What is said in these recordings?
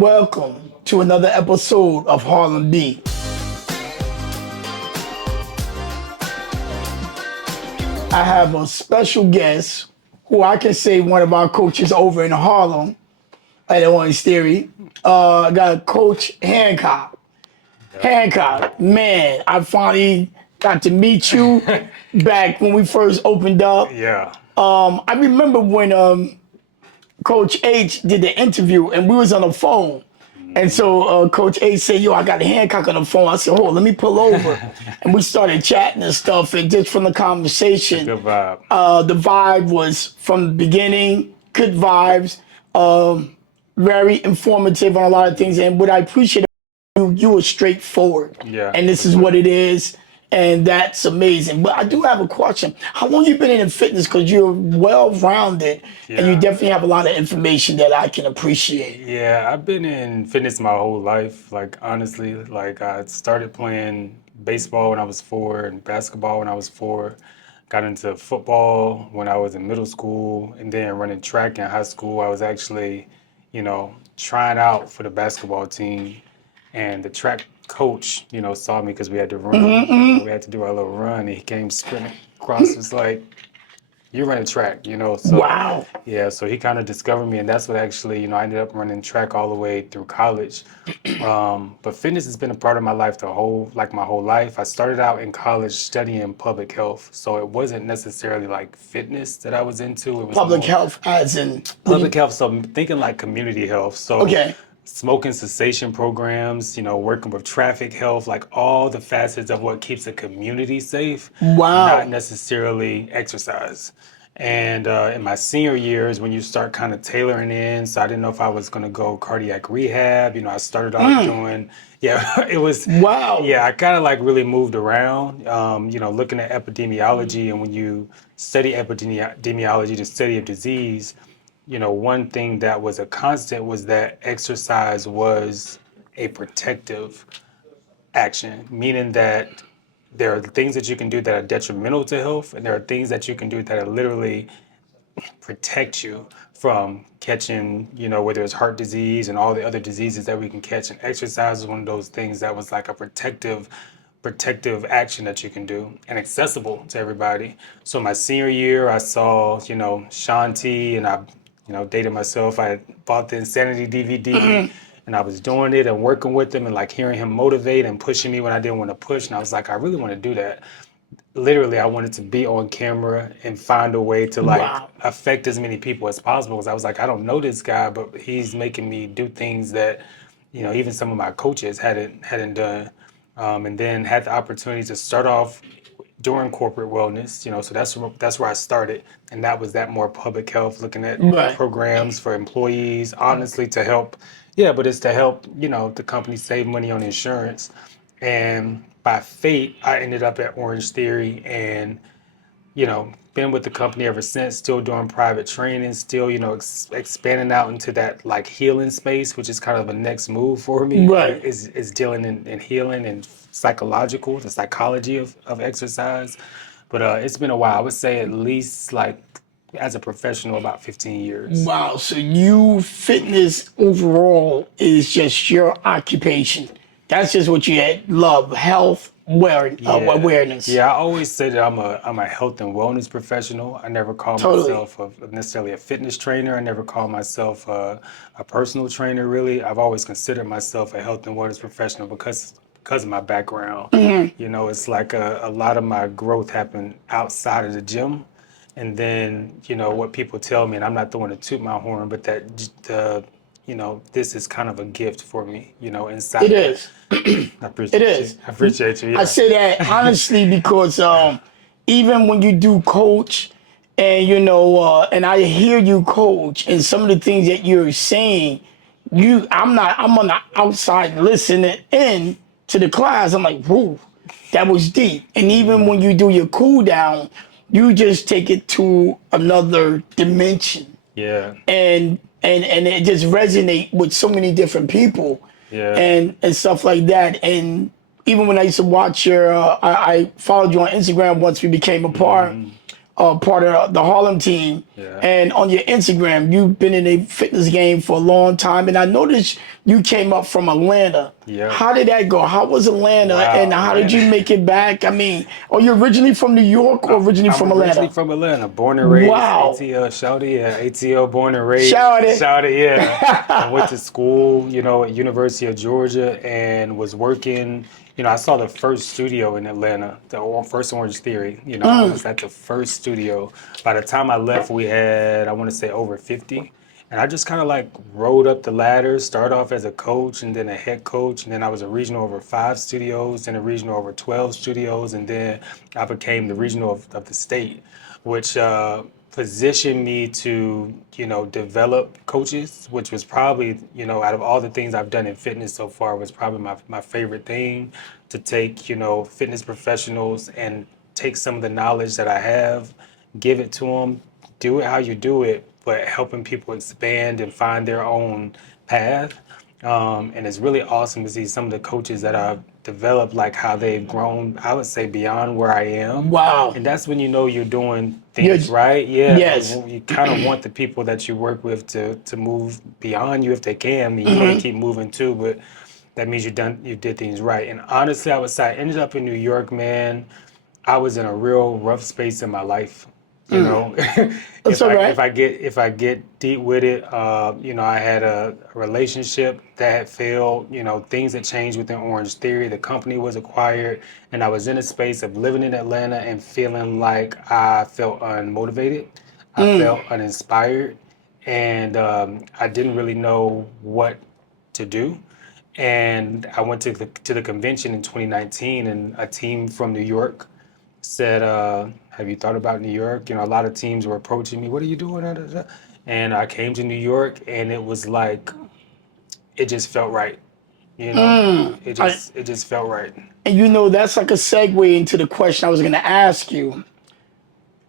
Welcome to another episode of Harlem B. I have a special guest who I can say one of our coaches over in Harlem at Orange Theory. I got Coach Hancock. Hancock, man, I finally got to meet you back when we first opened up. Yeah. I remember when Coach H did the interview and we was on the phone. And so Coach H said, yo, I got Hancock on the phone. I said, hold, let me pull over. And we started chatting and stuff. And just from the conversation, Good vibe. the vibe was from the beginning, good vibes, very informative on a lot of things. And what I appreciate, you were straightforward. Yeah. And this is what it is. And that's amazing. But I do have a question. How long you been in fitness? Because you're well-rounded and you definitely have a lot of information that I can appreciate. Yeah, I've been in fitness my whole life. Like, honestly, like I started playing baseball when I was 4 and basketball when I was 4. Got into football when I was in middle school and then running track in high school. I was actually, trying out for the basketball team, and the track coach, saw me because we had to run. We had to do our little run, and he came sprinting across. It's like, you run a track, So Wow. yeah, so he kind of discovered me, and that's what actually, I ended up running track all the way through college. But fitness has been a part of my life my whole life. I started out in college studying public health, so it wasn't necessarily like fitness that I was into. It was Public more health as in... public health, so I'm thinking like community health. So Okay. smoking cessation programs, working with traffic health, like all the facets of what keeps a community safe, Wow. not necessarily exercise. And in my senior years, when you start kind of tailoring in, so I didn't know if I was going to go cardiac rehab. I started off doing, it was, Wow. yeah, I kind of like really moved around, looking at epidemiology. And when you study epidemiology, the study of disease, one thing that was a constant was that exercise was a protective action, meaning that there are things that you can do that are detrimental to health, and there are things that you can do that are literally protect you from catching, whether it's heart disease and all the other diseases that we can catch. And exercise is one of those things that was like a protective action that you can do and accessible to everybody. So my senior year, I saw, Shanti, and I, dated myself. I had bought the Insanity DVD. And I was doing it and working with him and like hearing him motivate and pushing me when I didn't want to push. And I was like, I really want to do that. Literally, I wanted to be on camera and find a way to like Wow. affect as many people as possible. Because I was like, I don't know this guy, but he's making me do things that, even some of my coaches hadn't done. And then had the opportunity to start off during corporate wellness, so that's where I started. And that was that more public health, looking at Right. programs for employees, honestly, to help. Yeah, but it's to help, the company save money on insurance. And by fate, I ended up at Orange Theory and, been with the company ever since, still doing private training, still, expanding out into that like healing space, which is kind of a next move for me, Right. is dealing in healing and the psychology of exercise. But it's been a while. I would say at least like as a professional, about 15 years. Wow. So fitness overall is just your occupation. That's just what you love, health, awareness. Yeah, I always say that I'm a health and wellness professional. I never call Totally. myself necessarily a fitness trainer. I never call myself a personal trainer, really. I've always considered myself a health and wellness professional because of my background. It's like a lot of my growth happened outside of the gym. And then, what people tell me, and I'm not the one to toot my horn, but that this is kind of a gift for me, inside. It is. I appreciate It is. you. I appreciate you. I Yeah. say that honestly because even when you do coach and and I hear you coach and some of the things that you're saying, I'm on the outside listening in to the class. I'm like, whoa, that was deep. And even when you do your cool down, you just take it to another dimension. Yeah. And it just resonate with so many different people. Yeah. And stuff like that. And even when I used to watch I followed you on Instagram once we became a part. part of the Harlem team, Yeah. and on your Instagram, you've been in a fitness game for a long time, and I noticed you came up from Atlanta. Yep. How did that go? How was Atlanta, and Wow, how did you Atlanta. make it back? I mean, are you originally from New York or originally I'm from originally Atlanta? from Atlanta, born and raised Wow, ATL Shouty, yeah, ATL born and raised shout it. Shouty, yeah. I went to school, at University of Georgia and was working. I saw the first studio in Atlanta, first Orange Theory. I was at the first studio. By the time I left, we had, I want to say, over 50. And I just kind of like rode up the ladder, started off as a coach and then a head coach. And then I was a regional over 5 studios, then a regional over 12 studios. And then I became the regional of the state, which positioned me to, develop coaches, which was probably, out of all the things I've done in fitness so far, was probably my favorite thing to take, fitness professionals and take some of the knowledge that I have, give it to them, do it how you do it, but helping people expand and find their own path. And it's really awesome to see some of the coaches that I've developed, like how they've grown, I would say, beyond where I am. Wow, And that's when you know you're doing you're things right. Yeah, yes. you kind of want the people that you work with to move beyond you if they can. I mean, you want to keep moving too, but that means you did things right. And honestly, I would say I ended up in New York, man. I was in a real rough space in my life. You know, That's all right. if I get deep with it, I had a relationship that had failed. Things that changed within Orange Theory. The company was acquired, and I was in a space of living in Atlanta and feeling like I felt unmotivated. I felt uninspired, and I didn't really know what to do. And I went to the convention in 2019, and a team from New York said, "Have you thought about New York?" A lot of teams were approaching me. What are you doing? Da, da, da. And I came to New York, and it was like it just felt right. You know, I, it just felt right. and that's like a segue into the question I was going to ask you.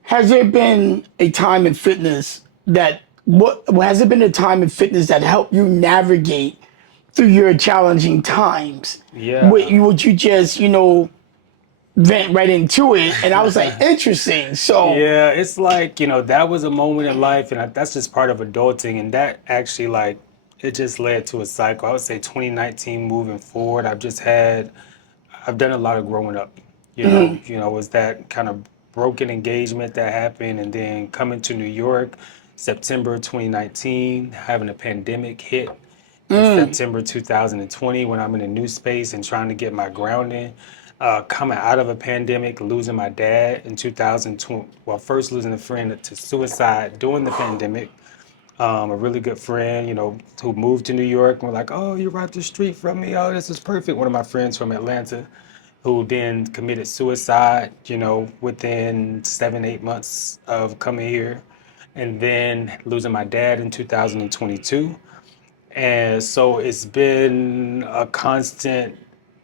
Has there been a time in fitness that what has there been a time in fitness that helped you navigate through your challenging times? Yeah. Would you just vent right into it? And I was like, interesting. So, Yeah, it's like, that was a moment in life, and that's just part of adulting. And that actually, like, it just led to a cycle. I would say 2019 moving forward, I've done a lot of growing up. Was that kind of broken engagement that happened, and then coming to New York, September 2019, having a pandemic hit in September 2020 when I'm in a new space and trying to get my grounding. Coming out of a pandemic, losing my dad in 2020. Well, first losing a friend to suicide during the pandemic. A really good friend, who moved to New York and we're like, oh, you're right up the street from me. Oh, this is perfect. One of my friends from Atlanta who then committed suicide, within 7, 8 months of coming here. And then losing my dad in 2022. And so it's been a constant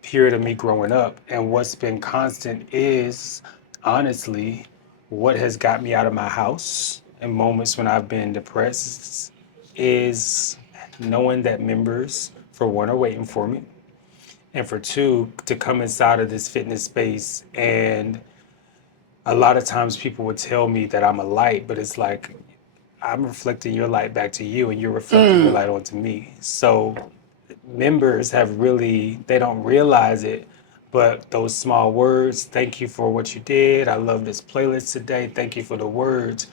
period of me growing up. And what's been constant is honestly what has got me out of my house in moments when I've been depressed is knowing that members, for one, are waiting for me. And for two, to come inside of this fitness space. And a lot of times people would tell me that I'm a light, but it's like I'm reflecting your light back to you and you're reflecting your light onto me. So members have really, they don't realize it, but those small words, thank you for what you did. I love this playlist today. Thank you for the words.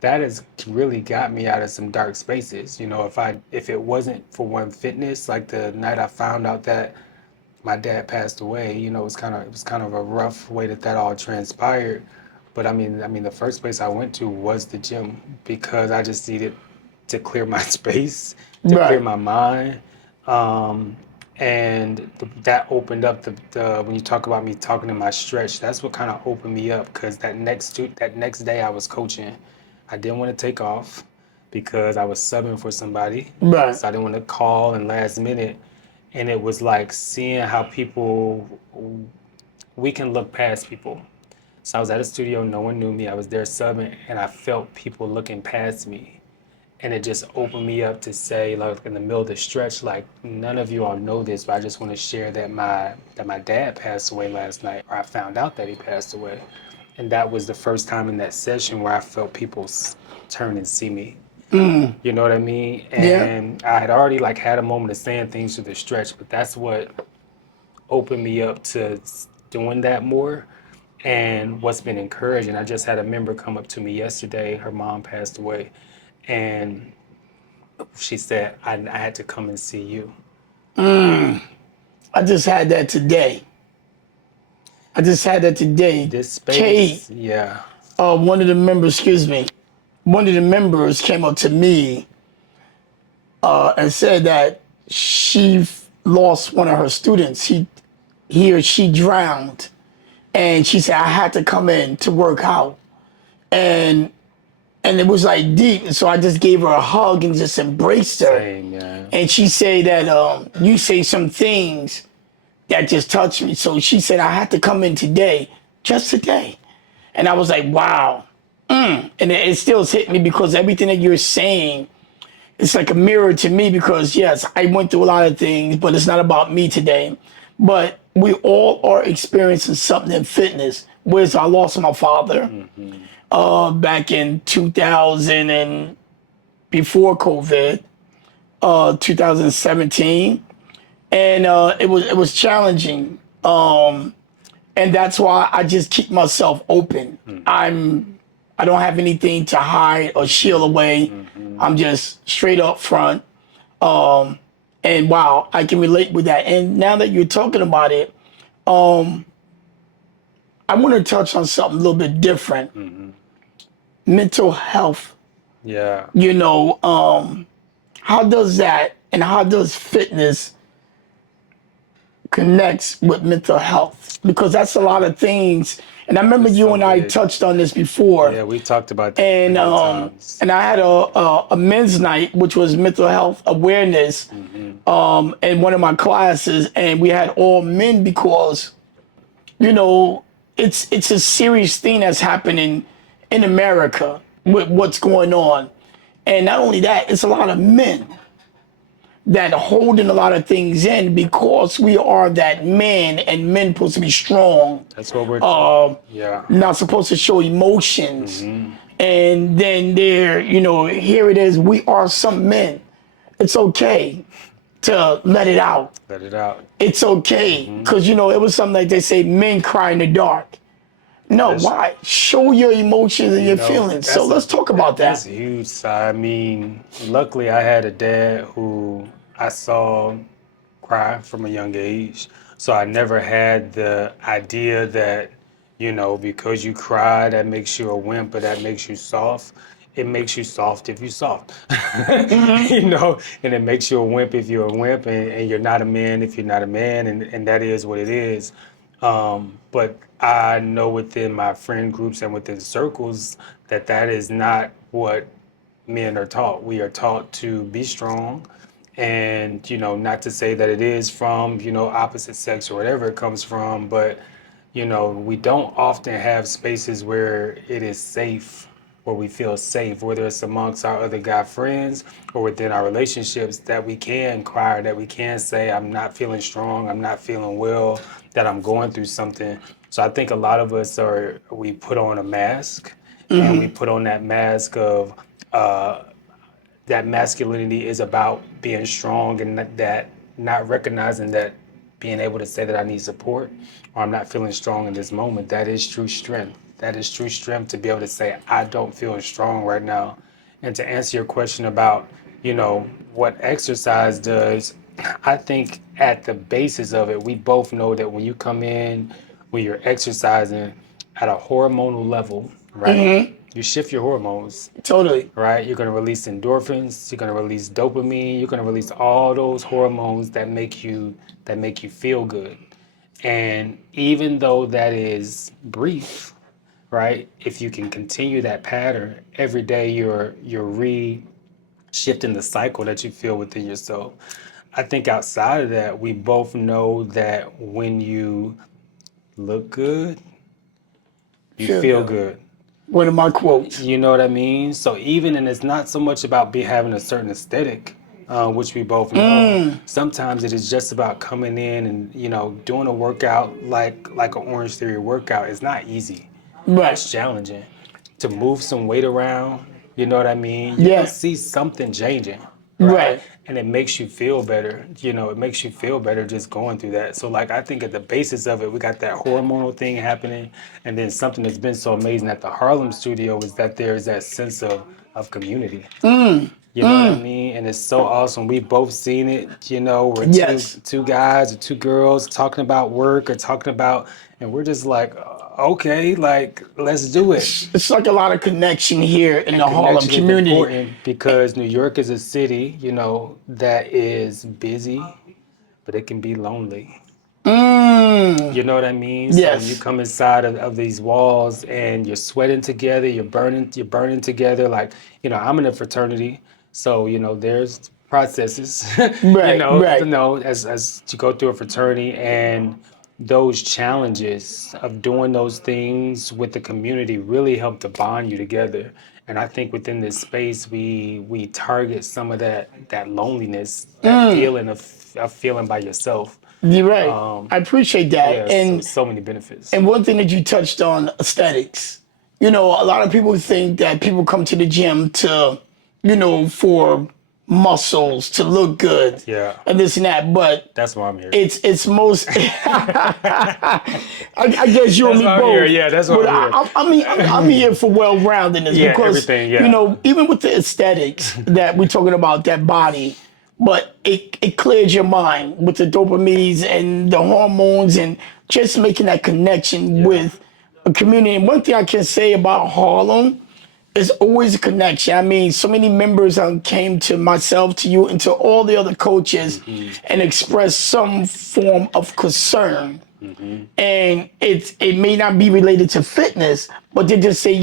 That has really got me out of some dark spaces. If it wasn't for One Fitness, like the night I found out that my dad passed away, it was kind of a rough way that all transpired. But the first place I went to was the gym because I just needed to clear my space, to clear right. my mind. Um, and that opened up the when you talk about me talking in my stretch, that's what kind of opened me up because that next day I was coaching. I didn't want to take off because I was subbing for somebody. Right. So I didn't want to call and last minute. And it was like seeing how we can look past people. So I was at a studio, no one knew me. I was there subbing, and I felt people looking past me. And it just opened me up to say, like in the middle of the stretch, like none of you all know this, but I just want to share that my dad passed away last night, or I found out that he passed away. And that was the first time in that session where I felt people turn and see me. You know what I mean? Yeah. And I had already like had a moment of saying things through the stretch, but that's what opened me up to doing that more. And what's been encouraging, I just had a member come up to me yesterday. Her mom passed away, and she said, I had to come and see you. I just had that today. I just had that today. This Kate, space, yeah, one of the members, excuse me, one of the members came up to me and said that she lost one of her students. He or she drowned, and she said I had to come in to work out, and it was like deep. And so I just gave her a hug and just embraced her. same, yeah. And she said that you say some things that just touched me. So she said I had to come in today, just today. And I was like, wow. And it still hit me because everything that you're saying, it's like a mirror to me because yes, I went through a lot of things, but it's not about me today. But we all are experiencing something in fitness. Whereas I lost my father back in 2000 and before COVID, 2017, and it was challenging. And that's why I just keep myself open. I don't have anything to hide or shield away. I'm just straight up front. And wow, I can relate with that. And now that you're talking about it, I want to touch on something a little bit different. Mental health. Yeah. You know, how does that and how does fitness connects with mental health? Because that's a lot of things. And I remember It's you so and I big. touched on this before. Yeah, we talked about that And plenty of times. I had a men's night, which was mental health awareness, in one of my classes, and we had all men because you know it's a serious thing that's happening in America with what's going on, and not only that, it's a lot of men that holding a lot of things in because we are that man and men supposed to be strong, That's what we're, yeah. not supposed to show emotions. And then there, here it is. We are some men. It's okay to let it out. Let it out. It's okay. Because, it was something like they say, men cry in the dark. No, That's, why? Show your emotions and your feelings. So let's talk about that's that. huge. So, I mean, luckily I had a dad who I saw cry from a young age. So I never had the idea that, because you cry, that makes you a wimp or that makes you soft. It makes you soft if you're soft, and it makes you a wimp if you're a wimp, and you're not a man if you're not a man, and that is what it is. But I know within my friend groups and within circles that that is not what men are taught. We are taught to be strong, and not to say that it is from opposite sex or whatever it comes from, but we don't often have spaces where it is safe, where we feel safe, whether it's amongst our other guy friends or within our relationships, that we can cry, that we can say, I'm not feeling strong, I'm not feeling well, that I'm going through something. So I think a lot of us we put on a mask, and we put on that mask of that masculinity is about being strong, and that not recognizing that being able to say that I need support or I'm not feeling strong in this moment, that is true strength. That is true strength to be able to say, I don't feel strong right now. And to answer your question about, what exercise does, I think at the basis of it, we both know that when you come in, when you're exercising at a hormonal level, right? You shift your hormones, Totally. right? You're going to release endorphins, you're going to release dopamine, you're going to release all those hormones that make you feel good. And even though that is brief, right? If you can continue that pattern every day, you're shifting the cycle that you feel within yourself. I think outside of that, we both know that when you look good, you Feel feel good. good. One of my quotes. You know what I mean? So even, and it's not so much about having a certain aesthetic, which we both know. Sometimes it is just about coming in and doing a workout like an Orange Theory workout. It's not easy. Right. It's challenging to move some weight around. You know what I mean? You're gonna Yeah. see something changing, right? Right. And it makes you feel better. You know, it makes you feel better just going through that. So, like, I think at the basis of it, we got that hormonal thing happening, and then something that's been so amazing at the Harlem studio is that there's that sense of community. You know what I mean? And it's so awesome. We've both seen it. You know, we're Yes. two guys or two girls talking about work or talking about, and we're just like, okay, like let's do it. It's like a lot of connection here in And the Harlem connection is community. important because New York is a city, you know, that is busy, but it can be lonely. Mm. You know what I mean? So when you Yes. come inside of these walls and you're sweating together, you're burning together. Like, you know, I'm in a fraternity, so you know, there's processes, Right. Right. as you go through a fraternity and those challenges of doing those things with the community really help to bond you together. And I think within this space, we target some of that loneliness, that feeling of feeling by yourself. You're right. Um, I appreciate that. yeah, so many benefits. And one thing that you touched on, aesthetics. You know, a lot of people think that people come to the gym to, for muscles, to look good, Yeah, and this and that. But that's why I'm here. it's most. I guess you and That's me why I'm here. both. Yeah, that's why But I'm here. I mean, I'm here for well-roundedness Yeah, because everything. Yeah, even with the aesthetics that we're talking about, that body, but it clears your mind with the dopamines and the hormones and just making that connection yeah, with a community. And one thing I can say about Harlem is always a connection. I mean, so many members came to myself, to you, and to all the other coaches and expressed some form of concern. And it may not be related to fitness, but they just say,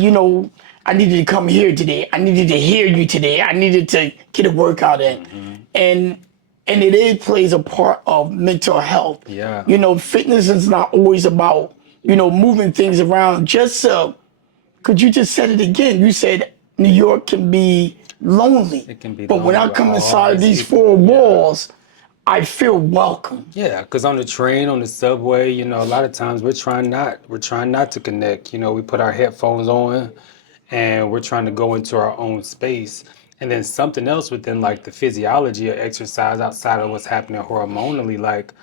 I needed to come here today. I needed to hear you today. I needed to get a workout in. And it plays a part of mental health. yeah. Fitness is not always about, moving things around. Just could you just said it again? You said New York can be lonely. It can be But when lonely I with come all inside these these people. four Yeah. walls, I feel welcome. Yeah, because on the train, on the subway, you know, a lot of times we're trying not to connect. You know, we put our headphones on and we're trying to go into our own space. And then something else within like the physiology of exercise outside of what's happening hormonally, like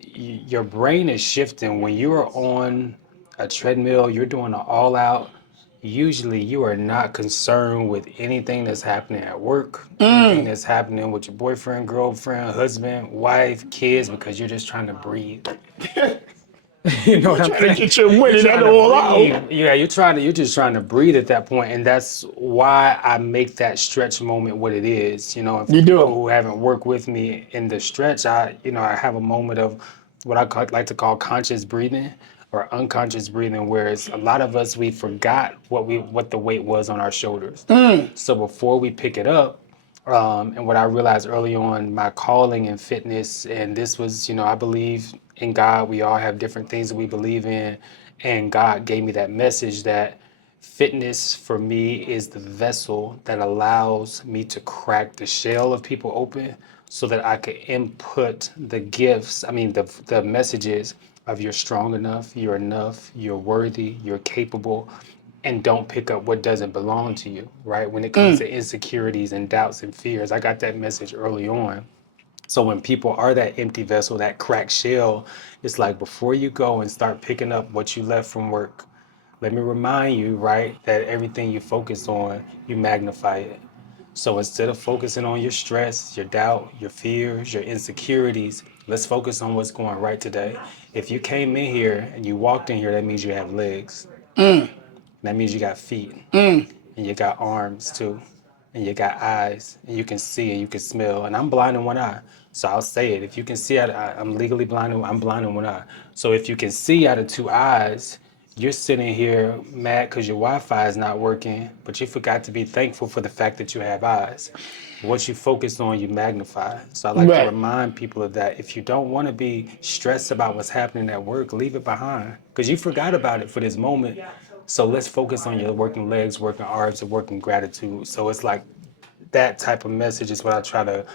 your brain is shifting when you are on a treadmill, you're doing an all out. Usually, you are not concerned with anything that's happening at work, anything that's happening with your boyfriend, girlfriend, husband, wife, kids, because you're just trying to breathe. You know what I'm Trying to saying? get your You're winning that trying to all breathe. out. Yeah, you're just trying to breathe at that point, and that's why I make that stretch moment what it is. You know, and for You people do. who haven't worked with me in the stretch, I have a moment of what like to call conscious breathing or unconscious breathing, whereas a lot of us we forgot what the weight was on our shoulders. So before we pick it up, and what I realized early on, my calling in fitness, and this was, you know, I believe in God. We all have different things that we believe in. And God gave me that message that fitness for me is the vessel that allows me to crack the shell of people open so that I could input the gifts, the messages of you're strong enough, you're worthy, you're capable, and don't pick up what doesn't belong to you, right? When it comes to insecurities and doubts and fears, I got that message early on. So when people are that empty vessel, that cracked shell, it's like before you go and start picking up what you left from work, let me remind you, right, that everything you focus on, you magnify it. So instead of focusing on your stress, your doubt, your fears, your insecurities, let's focus on what's going right today. If you came in here and you walked in here, that means you have legs. That means you got feet and you got arms too, and you got eyes, and you can see and you can smell. And I'm blind in one eye, so I'll say it. If you can see, I'm legally blind. I'm blind in one eye. So if you can see out of two eyes, you're sitting here mad because your Wi-Fi is not working, but you forgot to be thankful for the fact that you have eyes. What you focus on, you magnify. So I like to Right. remind people of that. If you don't want to be stressed about what's happening at work, leave it behind because you forgot about it for this moment. So let's focus on your working legs, working arms, and working gratitude. So it's like that type of message is what I try to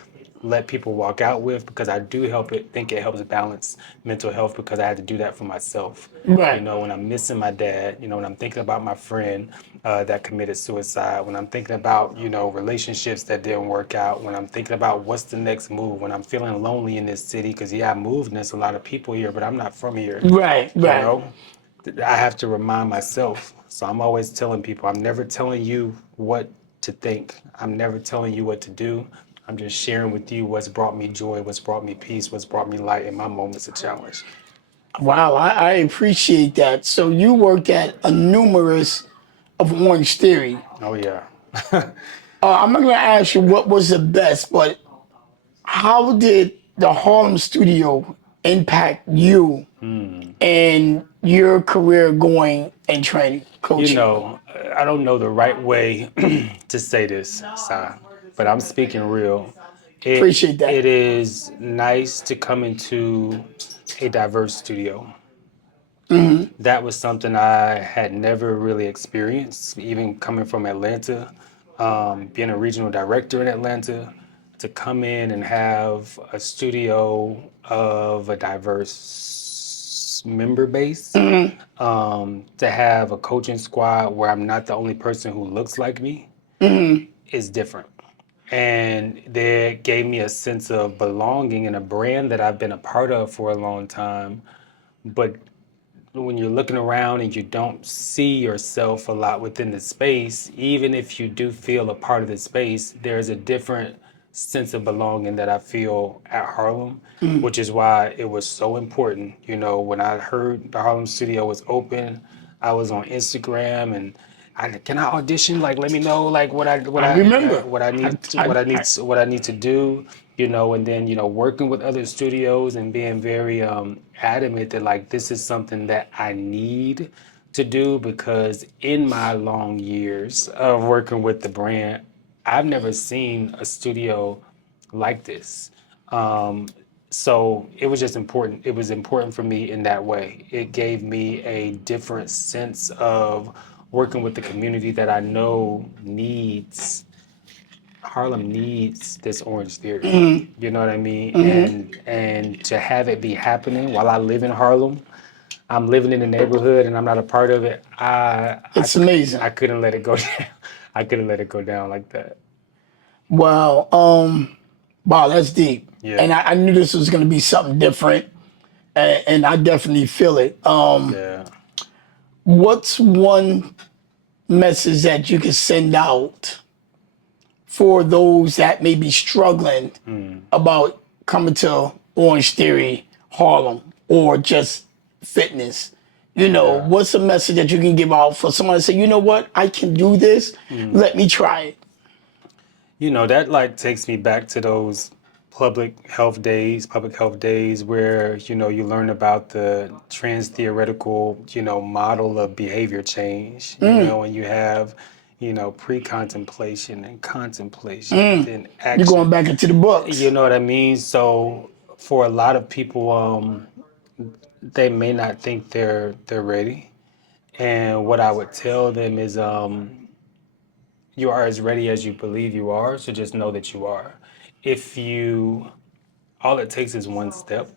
let people walk out with, because I do think it helps balance mental health, because I had to do that for myself. You Right. know, when I'm missing my dad, you know, when I'm thinking about my friend that committed suicide, when I'm thinking about, you know, relationships that didn't work out, when I'm thinking about what's the next move, when I'm feeling lonely in this city, because yeah, I moved and there's a lot of people here, but I'm not from here, Right. you Right. know. I have to remind myself. So I'm always telling people, I'm never telling you what to think. I'm never telling you what to do. I'm just sharing with you what's brought me joy, what's brought me peace, what's brought me light in my moments of challenge. Wow, I appreciate that. So you worked at a numerous of Orange Theory. Oh yeah. I'm not going to ask you what was the best, but how did the Harlem studio impact you and your career going and training, You coaching? know, I don't know the right way to say this, Sai, but I'm speaking real. Appreciate that. It is nice to come into a diverse studio. That was something I had never really experienced, even coming from Atlanta, being a regional director in Atlanta, to come in and have a studio of a diverse member base, to have a coaching squad where I'm not the only person who looks like me is different. And they gave me a sense of belonging in a brand that I've been a part of for a long time, but when you're looking around and you don't see yourself a lot within the space, even if you do feel a part of the space, there's a different sense of belonging that I feel at Harlem, which is why it was so important. You know, when I heard the Harlem studio was open, I was on Instagram and can I audition? Like, let me know, like I remember. what I need to do, you know. And then, you know, working with other studios and being very adamant that like this is something that I need to do, because in my long years of working with the brand, I've never seen a studio like this. Um, so it was just important. It was important for me in that way. It gave me a different sense of working with the community that I know needs. Harlem needs this Orange Theory. You know what I mean? And to have it be happening while I live in Harlem, I'm living in the neighborhood and I'm not a part of it. It's amazing. I couldn't let it go down. I couldn't let it go down like that. Wow. Wow, that's deep. Yeah. And I knew this was going to be something different, and I definitely feel it. Yeah. What's one message that you could send out for those that may be struggling about coming to Orange Theory Harlem or just fitness? You know, Yeah. what's a message that you can give out for someone to say, you know what, I can do this. Let me try it. You know, that like takes me back to those public health days where, you know, you learn about the trans theoretical, you know, model of behavior change, you know, and you have, you know, pre-contemplation and contemplation and then You're going action. back into the You books. know what I mean? So for a lot of people, they may not think they're ready. And what I would tell them is, you are as ready as you believe you are, so just know that you are. If you, all it takes is one step.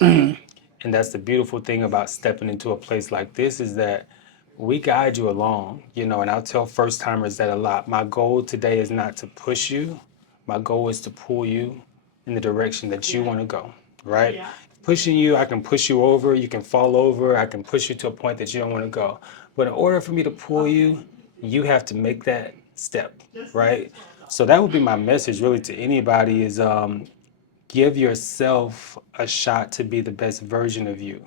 And that's the beautiful thing about stepping into a place like this, is that we guide you along, you know. And I'll tell first timers that a lot. My goal today is not to push you. My goal is to pull you in the direction that you want to go, right? Pushing you, I can push you over, you can fall over, I can push you to a point that you don't want to go. But in order for me to pull you, you have to make that step, right? So that would be my message really to anybody is, give yourself a shot to be the best version of you.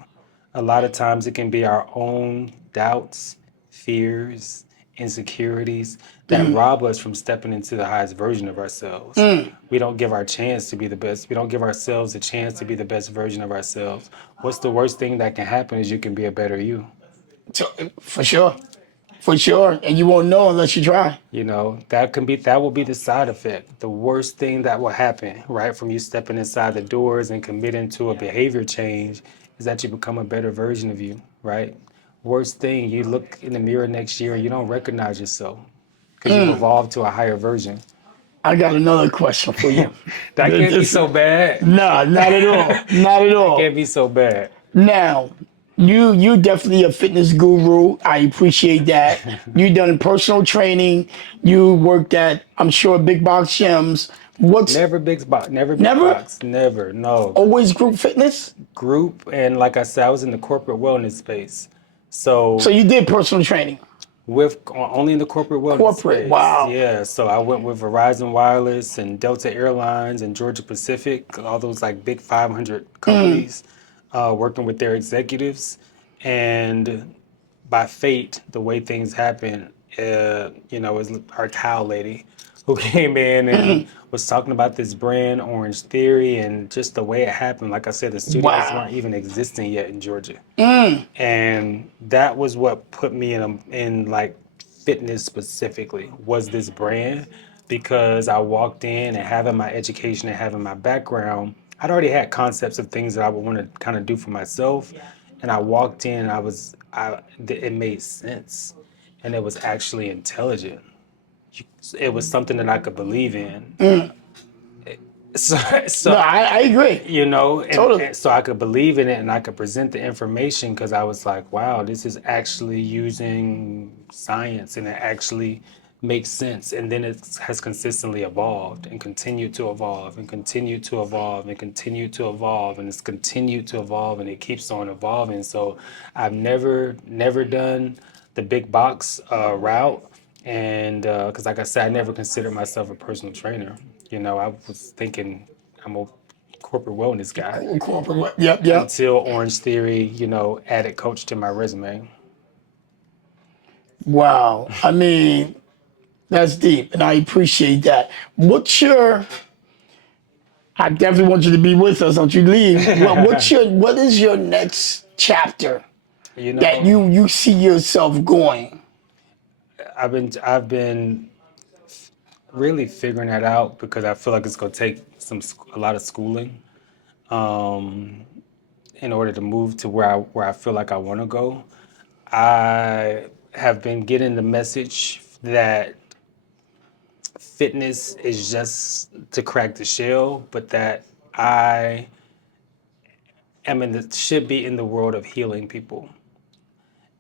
A lot of times it can be our own doubts, fears, insecurities that rob us from stepping into the highest version of ourselves. We don't give our chance to be the best. We don't give ourselves a chance to be the best version of ourselves. What's the worst thing that can happen is you can be a better you. So, for sure. For sure. And you won't know unless you try. You know, that will be the side effect. The worst thing that will happen, right, from you stepping inside the doors and committing to a behavior change is that you become a better version of you, right? Worst thing, you look in the mirror next year and you don't recognize yourself because you've evolved to a higher version. I got another question for you. That can't be This, so bad. nah, not at all. Not at That all. can't be so bad. Now, you definitely a fitness guru. I appreciate that. You done personal training. You worked at, I'm sure, big box gyms. What's Never big never box, never. No. always group fitness? Group, and like I said, I was in the corporate wellness space. So So you did personal training. with only in the corporate wellness Corporate. space, Wow. yeah. So I went with Verizon Wireless and Delta Airlines and Georgia Pacific, all those like big 500 companies, working with their executives. And by fate, the way things happen, is our towel lady who came in and was talking about this brand, Orange Theory, and just the way it happened. Like I said, the studios Wow. weren't even existing yet in Georgia, and that was what put me in like fitness specifically was this brand, because I walked in and having my education and having my background, I'd already had concepts of things that I would want to kind of do for myself, and I walked in and it made sense, and it was actually intelligent. It was something that I could believe in. So, No, so I agree. Totally. and so I could believe in it and I could present the information because I was like, wow, this is actually using science and it actually makes sense. And then it has consistently evolved and continued to evolve and continued to evolve and continued to evolve, and it's continued to evolve and it keeps on evolving. So I've never done the big box route, and because like I said, I never considered myself a personal trainer. I was thinking I'm a corporate wellness guy Corporate. Yep, yep. until Orange Theory, added coach to my resume. Wow. I mean, that's deep, and I appreciate that. What's your? I definitely want you to be with us. Don't you leave. What is your next chapter you that know, you see yourself going? I've been really figuring that out because I feel like it's gonna take a lot of schooling in order to move to where I feel like I want to go. I have been getting the message that fitness is just to crack the shell, but that I should be in the world of healing people.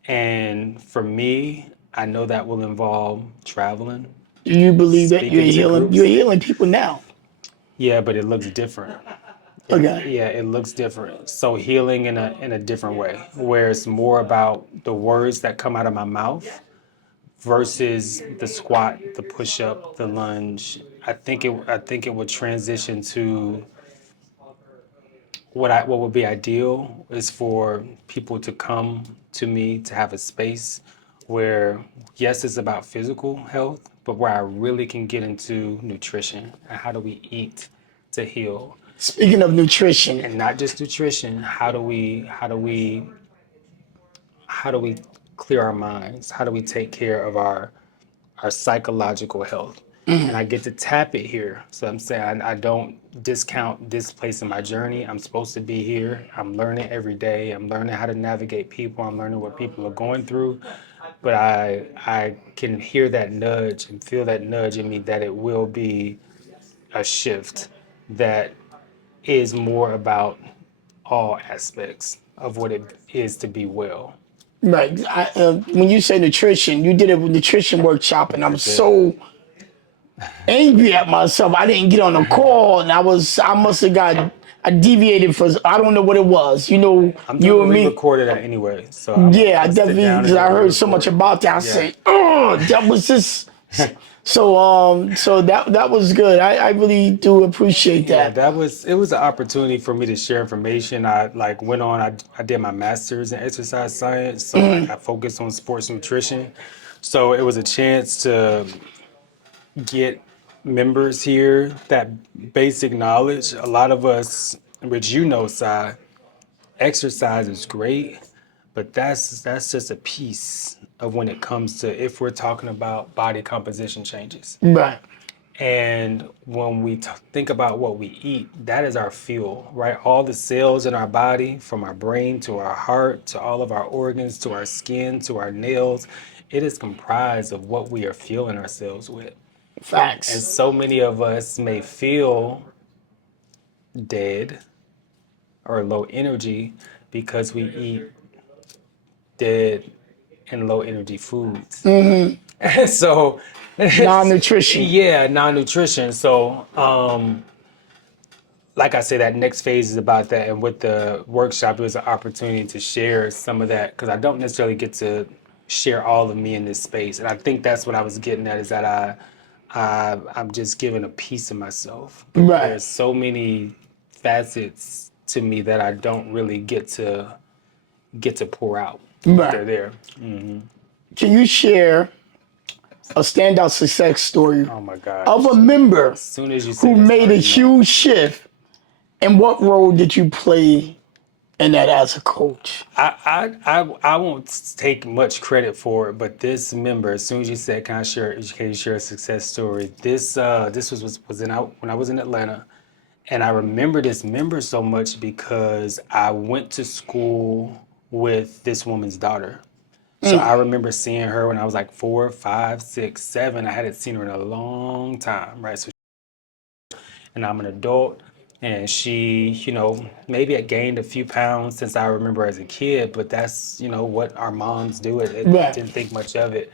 And for me, I know that will involve traveling, Do you believe that you're speaking to healing? You're groups. healing people now. Yeah, but it looks different. Okay. Yeah, it looks different. So healing in a different way, where it's more about the words that come out of my mouth versus the squat, the push up, the lunge. I think it would transition to what would be ideal is for people to come to me to have a space where, yes, it's about physical health, but where I really can get into nutrition and how do we eat to heal, Speaking of nutrition, and not just nutrition. How do we clear our minds? How do we take care of our psychological health? And I get to tap it here. So I'm saying I don't discount this place in my journey. I'm supposed to be here. I'm learning every day. I'm learning how to navigate people. I'm learning what people are going through. But I can hear that nudge and feel that nudge in me that it will be a shift that is more about all aspects of what it is to be well. right? When you say nutrition, you did a nutrition workshop, and I'm That's it. so angry at myself. I didn't get on a call, and I must have got I deviated for I don't know what it was. I'm doing You a and me. re-record of that anyway, so I'm Yeah, I gonna sit definitely down because and do I a heard so much re-record. about that. I Yeah. say, oh, that was just so that was good. I really do appreciate Yeah, that. it was an opportunity for me to share information. I like went on, I did my master's in exercise science, so like I focused on sports nutrition. So it was a chance to get members here that basic knowledge. A lot of us, which Si, exercise is great, but that's just a piece of when it comes to if we're talking about body composition changes. Right. And when we think about what we eat, that is our fuel, right? All the cells in our body, from our brain to our heart to all of our organs to our skin to our nails, it is comprised of what we are fueling ourselves with. And Facts. so many of us may feel dead or low energy because we eat dead and low energy foods. So, Non-nutrition. yeah, non-nutrition. So, like I said, that next phase is about that. And with the workshop, it was an opportunity to share some of that because I don't necessarily get to share all of me in this space. And I think that's what I was getting at is that I'm just giving a piece of myself, but Right. there's so many facets to me that I don't really get to pour out, but Right. they're there. Can you share a standout success story Oh my of a gosh. member As soon as you say who this, I made a already know. huge shift, and what role did you play in that as a coach? I won't take much credit for it, but this member, as soon as you said, can you share a success story? This was when I was in Atlanta, and I remember this member so much because I went to school with this woman's daughter. So I remember seeing her when I was like 4, 5, 6, 7. I hadn't seen her in a long time, right? So and I'm an adult. And she, maybe had gained a few pounds since I remember as a kid, but that's, what our moms do. It Right. didn't think much of it.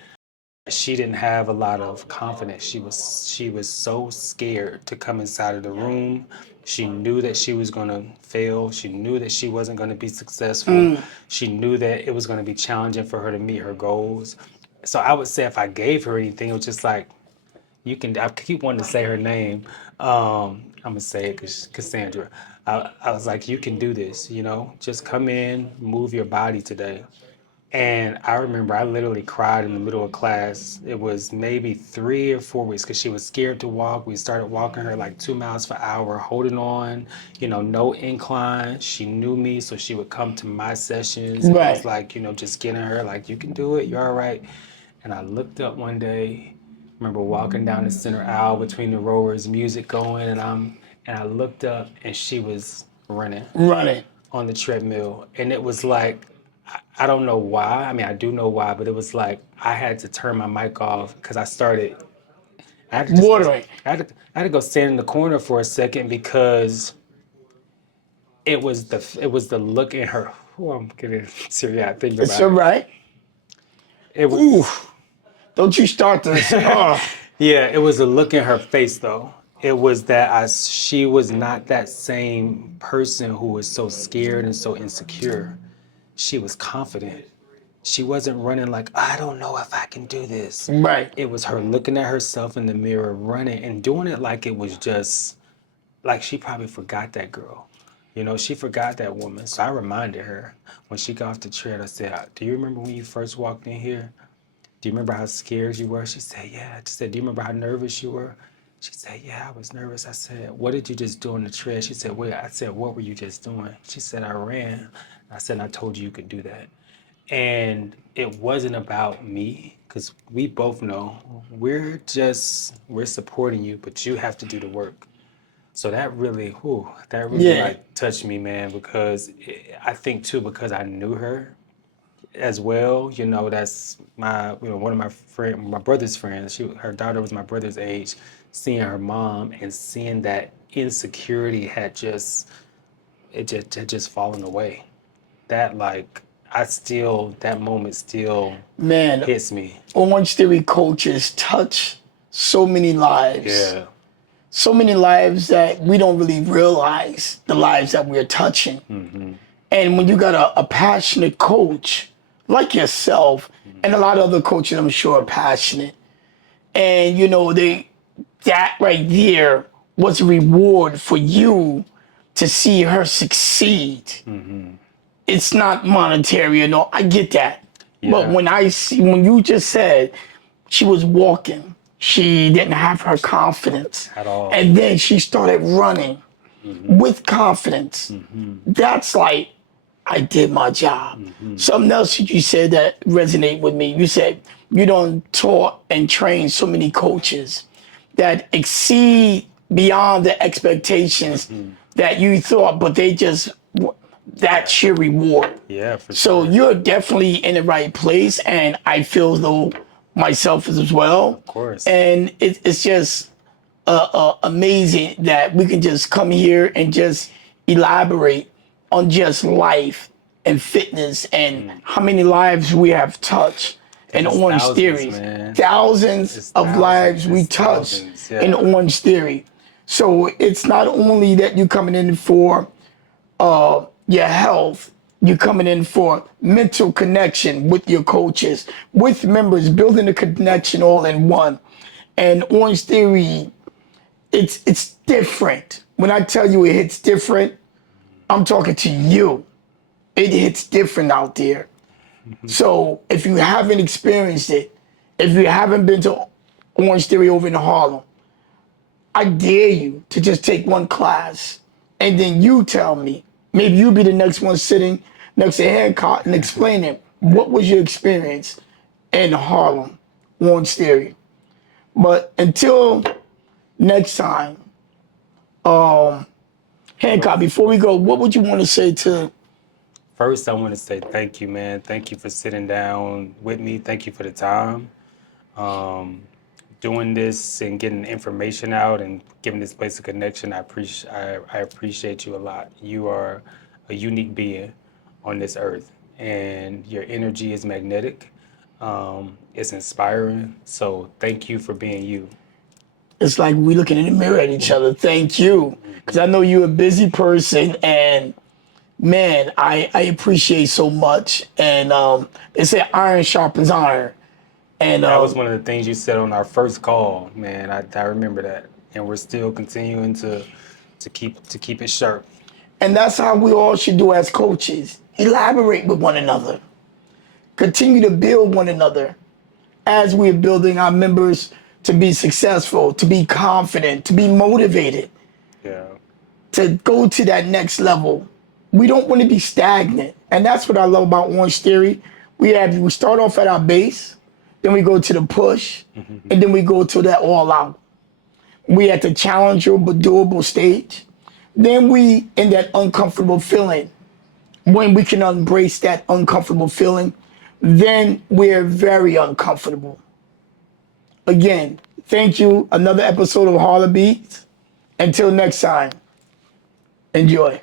She didn't have a lot of confidence. She was so scared to come inside of the room. She knew that she was gonna fail. She knew that she wasn't gonna be successful. She knew that it was gonna be challenging for her to meet her goals. So I would say if I gave her anything, it was just like I keep wanting to say her name. I'm gonna say it because Cassandra. I was like, you can do this. Just come in, move your body today. And I remember I literally cried in the middle of class. It was maybe 3 or 4 weeks because she was scared to walk. We started walking her like 2 miles per hour, holding on, no incline. She knew me, so she would come to my sessions. And it was Right. like, just getting her, like, you can do it, you're all right. And I looked up one day, remember walking down the center aisle between the rowers, music going, and I looked up and she was running Running. on the treadmill. And it was like, I don't know why. I mean, I do know why, but it was like I had to turn my mic off because I had to just go, Watering. I had to go stand in the corner for a second because it was the look in her. Oh, I'm getting teary-eyed thinking It's about all it. right. It Ooh, was, don't you start this. yeah, it was a look in her face though. It was that she was not that same person who was so scared and so insecure. She was confident. She wasn't running like, I don't know if I can do this. Right. It was her looking at herself in the mirror, running and doing it like it was just like she probably forgot that girl. She forgot that woman. So I reminded her when she got off the tread, I said, do you remember when you first walked in here? Do you remember how scared you were? She said, yeah. I said, do you remember how nervous you were? She said, yeah, I was nervous. I said, what did you just do on the tread? She said, wait. I said, what were you just doing? She said, I ran. I said, I told you you could do that. And it wasn't about me because we both know we're supporting you, but you have to do the work. So that really Yeah. like touched me, man, because I think too, because I knew her as well. That's one of my brother's friends. Her daughter was my brother's age. Seeing her mom and seeing that insecurity had just fallen away. That like that moment still Man, hits me. Orange Theory coaches touch so many lives. Yeah. So many lives that we don't really realize the lives that we're touching. And when you got a passionate coach like yourself, and a lot of other coaches I'm sure are passionate, and that right there was a reward for you to see her succeed. It's not monetary, I get that. But Yeah. when you just said she was walking, she didn't have her confidence, At all. and then she started running with confidence. That's like, I did my job. Something else you said that resonate with me. You said you don't taught and train so many coaches that exceed beyond the expectations that you thought, but they just, that's your reward. Yeah, for So sure. you're definitely in the right place, and I feel as though myself as well. Of course. And it's just amazing that we can just come here and just elaborate on just life and fitness and how many lives we have touched in And it's Orange thousands, Theories. man. Thousands It's of lives thousands. we It's touched thousands. in Yeah. Orange Theory. So it's not only that you're coming in for your health, you're coming in for mental connection with your coaches, with members, building a connection all in one. And Orange Theory, it's different. When I tell you it hits different, I'm talking to you. It hits different out there. So if you haven't experienced it, if you haven't been to Orange Theory over in Harlem, I dare you to just take one class and then you tell me. Maybe you'll be the next one sitting next to Hancock and explaining what was your experience in Harlem, Orange Theory. But until next time, Hancock, before we go, what would you want to say to? First, I want to say thank you, man. Thank you for sitting down with me. Thank you for the time. Doing this and getting information out and giving this place a connection. I appreciate you a lot. You are a unique being on this earth, and your energy is magnetic. It's inspiring. So thank you for being you. It's like we looking in the mirror at each other. Thank you, because I know you're a busy person, and man, I appreciate so much. And they say iron sharpens iron, and That was one of the things you said on our first call, man. I remember that, and we're still continuing to keep it sharp. and that's how we all should do as coaches. Elaborate with one another. Continue to build one another as we're building our members to be successful, to be confident, to be motivated, Yeah. to go to that next level. We don't want to be stagnant. And that's what I love about Orange Theory. We start off at our base, then we go to the push, and then we go to that all out. We at the challenger but doable stage. Then we in that uncomfortable feeling. When we can embrace that uncomfortable feeling, then we're very uncomfortable. Again, thank you. Another episode of Harlem Beats. Until next time, enjoy.